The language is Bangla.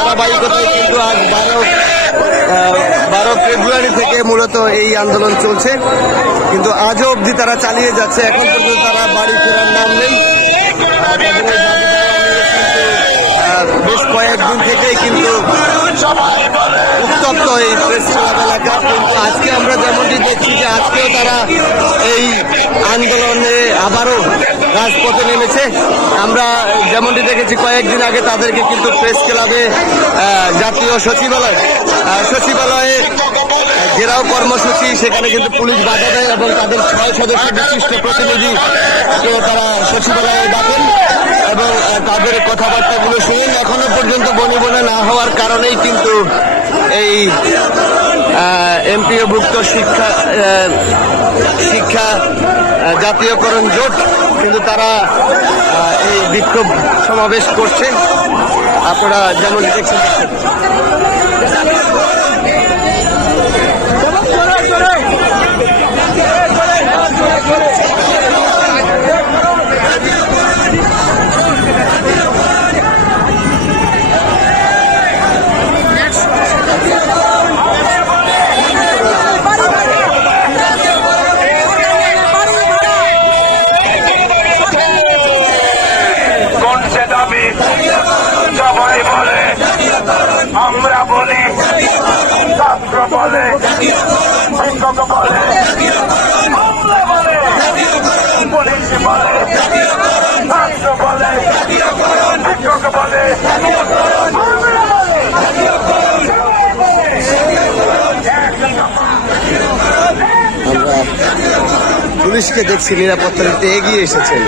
ধারাবাহিকতায় কিন্তু আজ 12 ফেব্রুয়ারি থেকে মূলত এই আন্দোলন চলছে, কিন্তু আজও অবধি তারা চালিয়ে যাচ্ছে। এখন পর্যন্ত তারা বাড়ি ফেরার নাম নেই। বেশ কয়েকদিন থেকেই কিন্তু উত্তপ্ত এই প্রেস ক্লাব এলাকা, কিন্তু আজকে আমরা যেমনটি দেখছি যে আজকেও তারা এই আন্দোলনে আবারও রাজপথে নেমেছে। আমরা যেমনটি দেখেছি কয়েকদিন আগে তাদেরকে কিন্তু প্রেস ক্লাবে জাতীয় সচিবালয়ে ঘেরাও কর্মসূচি, সেখানে কিন্তু পুলিশ বাধা দেয় এবং তাদের 6 সদস্য বিশিষ্ট প্রতিনিধিকে তারা সচিবালয়ে ডাকেন এবং তাদের কথাবার্তাগুলো শুনেন। এখনো পর্যন্ত বনিবনা না হওয়ার কারণেই কিন্তু এই এমপিওভুক্ত শিক্ষা জাতীয়করণ জোট কিন্তু তারা এই বিক্ষোভ সমাবেশ করছে। আপনারা যেমন দেখছেন সবাই বলে, আমরা বলি, ছাত্র বলে, শিক্ষক বলে, পুলিশ বলে, ছাত্র বলে, শিক্ষক বলে, আমরা পুলিশকে দেখছি নিরাপত্তা দিতে এগিয়ে এসেছেন।